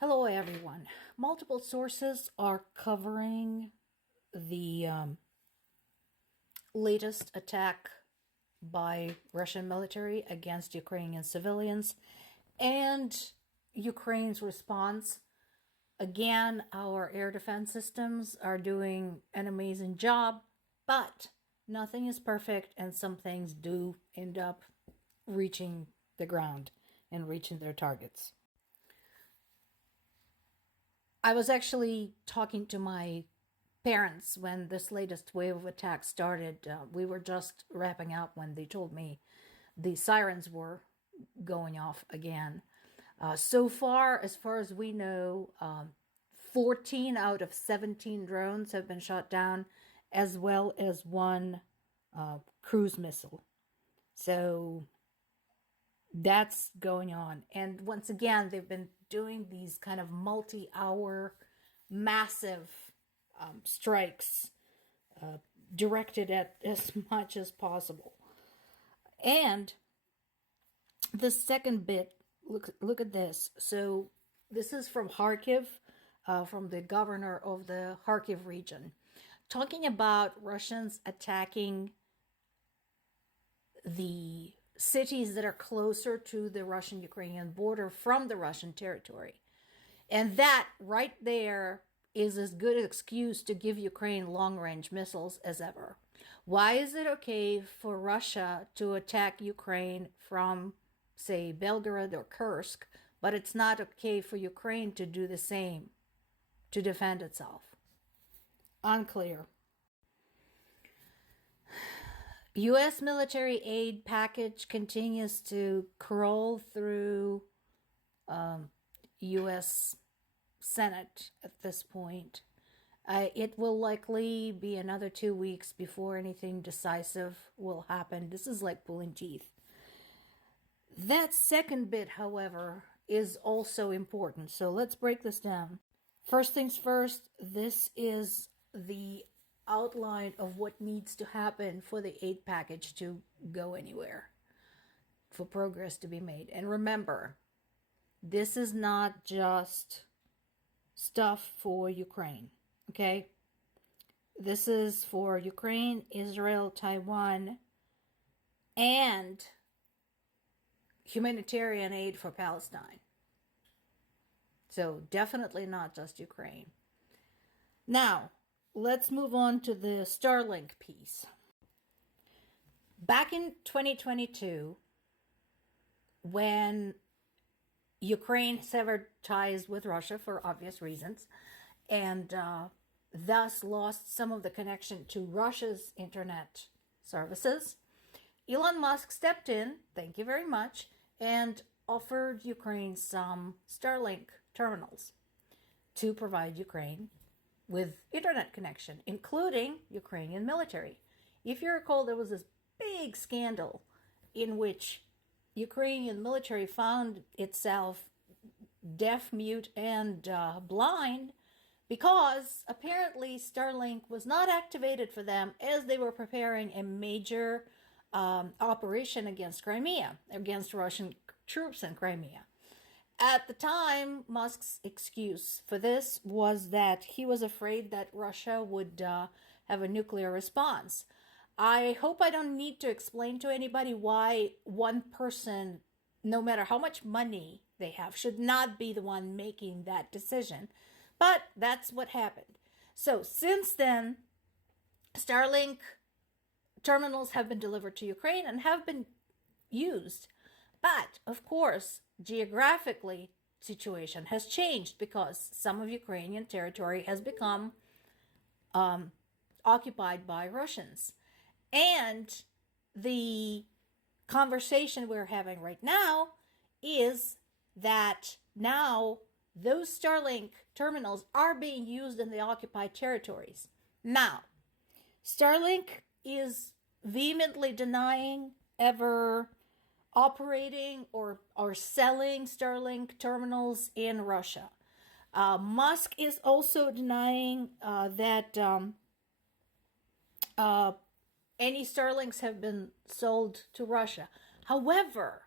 Hello, everyone. Multiple sources are covering the latest attack by Russian military against Ukrainian civilians and Ukraine's response. Again, our air defense systems are doing an amazing job, but nothing is perfect, and some things do end up reaching the ground and reaching their targets. I was actually talking to my parents when this latest wave of attacks started. We were just wrapping up when they told me the sirens were going off again. So far, as we know, 14 out of 17 drones have been shot down, as well as one cruise missile. So that's going on. And once again, they've been doing these kind of multi-hour, massive strikes directed at as much as possible. And the second bit, look at this. So this is from Kharkiv, from the governor of the Kharkiv region, talking about Russians attacking the cities that are closer to the Russian-Ukrainian border from the Russian territory. And that right there is as good an excuse to give Ukraine long-range missiles as ever. Why is it okay for Russia to attack Ukraine from, say, Belgorod or Kursk, but it's not okay for Ukraine to do the same to defend itself? Unclear. U.S. military aid package continues to crawl through U.S. Senate at this point. It will likely be another 2 weeks before anything decisive will happen. This is like pulling teeth. That second bit, however, is also important. So let's break this down. First things first, this is the outline of what needs to happen for the aid package to go anywhere, for progress to be made. And remember, this is not just stuff for Ukraine, okay? This is for Ukraine, Israel, Taiwan, and humanitarian aid for Palestine. So definitely not just Ukraine. Now, let's move on to the Starlink piece. Back in 2022, when Ukraine severed ties with Russia for obvious reasons, and thus lost some of the connection to Russia's internet services, Elon Musk stepped in, thank you very much, and offered Ukraine some Starlink terminals to provide Ukraine with internet connection, including Ukrainian military. If you recall, there was this big scandal in which Ukrainian military found itself deaf, mute, and blind because apparently Starlink was not activated for them as they were preparing a major operation against Crimea, against Russian troops in Crimea. At the time, Musk's excuse for this was that he was afraid that Russia would have a nuclear response. I hope I don't need to explain to anybody why one person, no matter how much money they have, should not be the one making that decision. But that's what happened. So since then, Starlink terminals have been delivered to Ukraine and have been used. But, of course, geographically, situation has changed because some of Ukrainian territory has become occupied by Russians. And the conversation we're having right now is that now those Starlink terminals are being used in the occupied territories. Now, Starlink is vehemently denying ever operating or selling Starlink terminals in Russia. Musk is also denying that any Starlinks have been sold to Russia. However,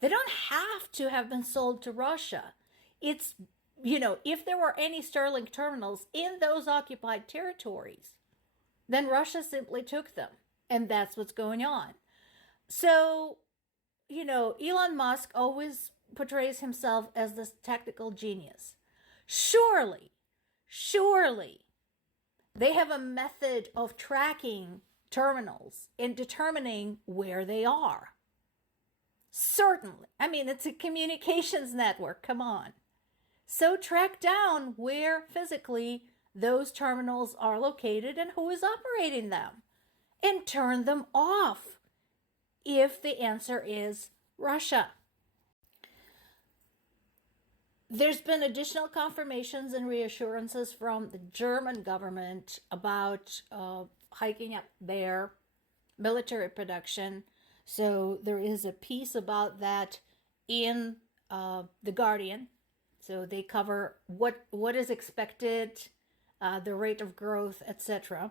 they don't have to have been sold to Russia. It's if there were any Starlink terminals in those occupied territories, then Russia simply took them. And that's what's going on. So, Elon Musk always portrays himself as this technical genius. Surely, they have a method of tracking terminals and determining where they are. Certainly. I mean, it's a communications network. Come on. So track down where physically those terminals are located and who is operating them, and turn them off if the answer is Russia. There's been additional confirmations and reassurances from the German government about hiking up their military production. So there is a piece about that in The Guardian. So they cover what is expected, the rate of growth, etc.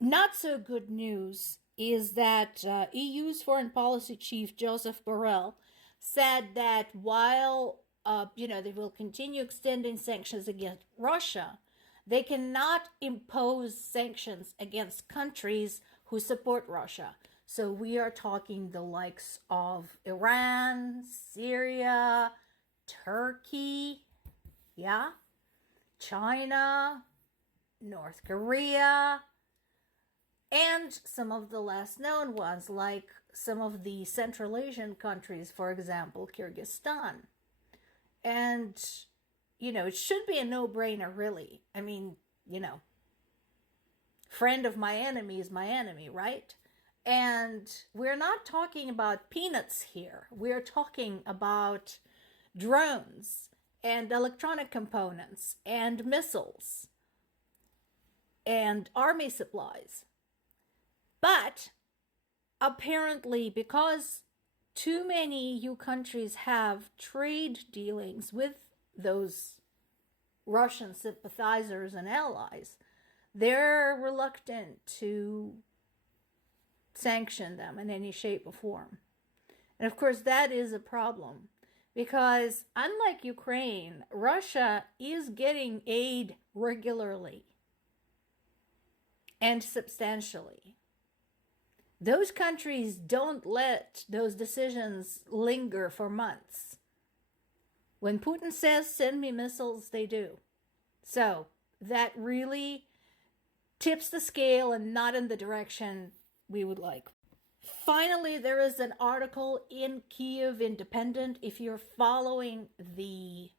Not so good news is that EU's foreign policy chief Joseph Borrell said that while they will continue extending sanctions against Russia, they cannot impose sanctions against countries who support Russia. So we are talking the likes of Iran, Syria, Turkey, China, North Korea, and some of the less known ones, like some of the Central Asian countries, for example, Kyrgyzstan. And, it should be a no-brainer, really. I mean, friend of my enemy is my enemy, right? And we're not talking about peanuts here. We're talking about drones and electronic components and missiles and army supplies. But apparently, because too many EU countries have trade dealings with those Russian sympathizers and allies, they're reluctant to sanction them in any shape or form. And of course, that is a problem because unlike Ukraine, Russia is getting aid regularly and substantially. Those countries don't let those decisions linger for months. When Putin says, send me missiles, they do. So that really tips the scale and not in the direction we would like. Finally, there is an article in Kyiv Independent. If you're following the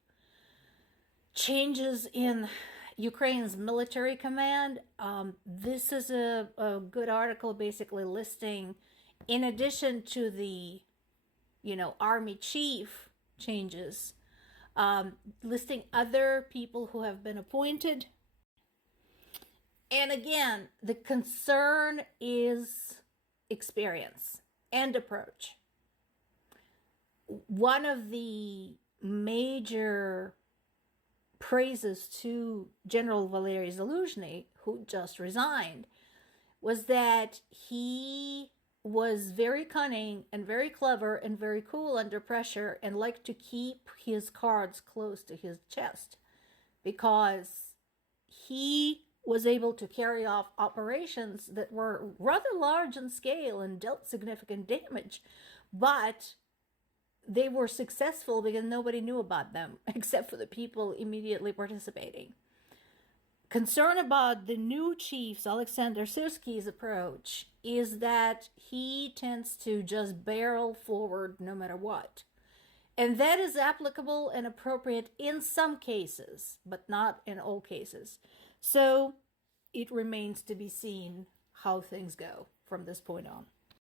changes in Ukraine's military command, this is a good article basically listing, in addition to the, army chief changes, listing other people who have been appointed. And again, the concern is experience and approach. One of the major praises to General Valery Zaluzhny, who just resigned, was that he was very cunning and very clever and very cool under pressure and liked to keep his cards close to his chest because he was able to carry off operations that were rather large in scale and dealt significant damage, but they were successful because nobody knew about them except for the people immediately participating. Concern about the new chief's, Alexander Syrskiy's approach, is that he tends to just barrel forward no matter what. And that is applicable and appropriate in some cases, but not in all cases. So it remains to be seen how things go from this point on.